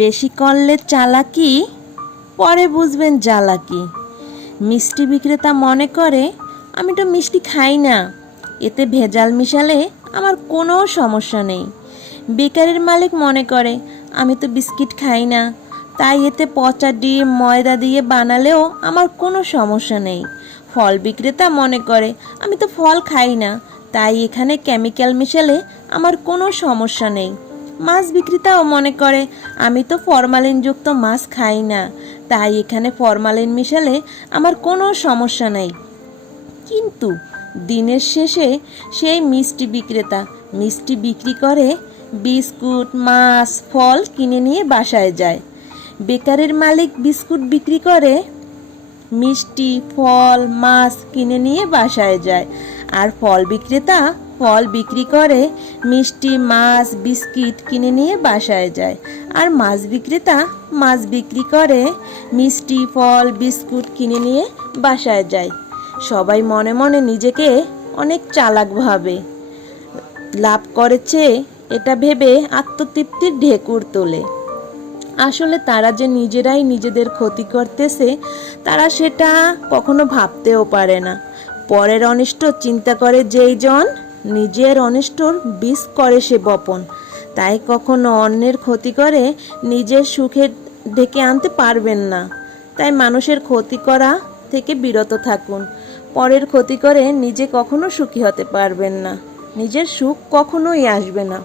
বেশি করলে চালাকি, পরে বুঝবেন জ্বালাকি। মিষ্টি বিক্রেতা মনে করে আমি তো মিষ্টি খাই না, এতে ভেজাল মিশালে আমার কোনো সমস্যা নেই। বেকারির মালিক মনে করে আমি তো বিস্কিট খাই না, তাই এতে পচা ডিম ময়দা দিয়ে বানালেও আমার কোনো সমস্যা নেই। ফল বিক্রেতা মনে করে আমি তো ফল খাই না, তাই এখানে কেমিক্যাল মিশালে আমার কোনো সমস্যা নেই। মাছ বিক্রেতাও মনে করে আমি তো ফরমালিনযুক্ত মাছ খাই না, তাই এখানে ফরমালিন মিশালে আমার কোনো সমস্যা নেই। কিন্তু দিনের শেষে সেই মিষ্টি বিক্রেতা মিষ্টি বিক্রি করে, বিস্কুট মাছ ফল কিনে নিয়ে বাসায় যায়। বেকারির মালিক বিস্কুট বিক্রি করে, মিষ্টি ফল মাছ কিনে নিয়ে বাসায় যায়। আর ফল বিক্রেতা ফল বিক্রি করে, মিষ্টি মাছ বিস্কিট কিনে নিয়ে বাসায় যায়। আর মাছ বিক্রেতা মাছ বিক্রি করে, মিষ্টি ফল বিস্কুট কিনে নিয়ে বাসায় যায়। সবাই মনে মনে নিজেকে অনেক চালাক ভাবে, লাভ করেছে এটা ভেবে আত্মতৃপ্তির ঢেকুর তোলে। আসলে তারা যে নিজেরাই নিজেদের ক্ষতি করতেছে, তারা সেটা কখনো ভাবতেও পারে না। পরের অনিষ্ট চিন্তা করে যেই জন, নিজের অনিষ্টর বীজ করে সে বপন। তাই কখনো অন্যের ক্ষতি করে নিজের সুখের ডেকে আনতে পারবেন না। তাই মানুষের ক্ষতি করা থেকে বিরত থাকুন। পরের ক্ষতি করে নিজে কখনো সুখী হতে পারবেন না, নিজের সুখ কখনোই আসবে না।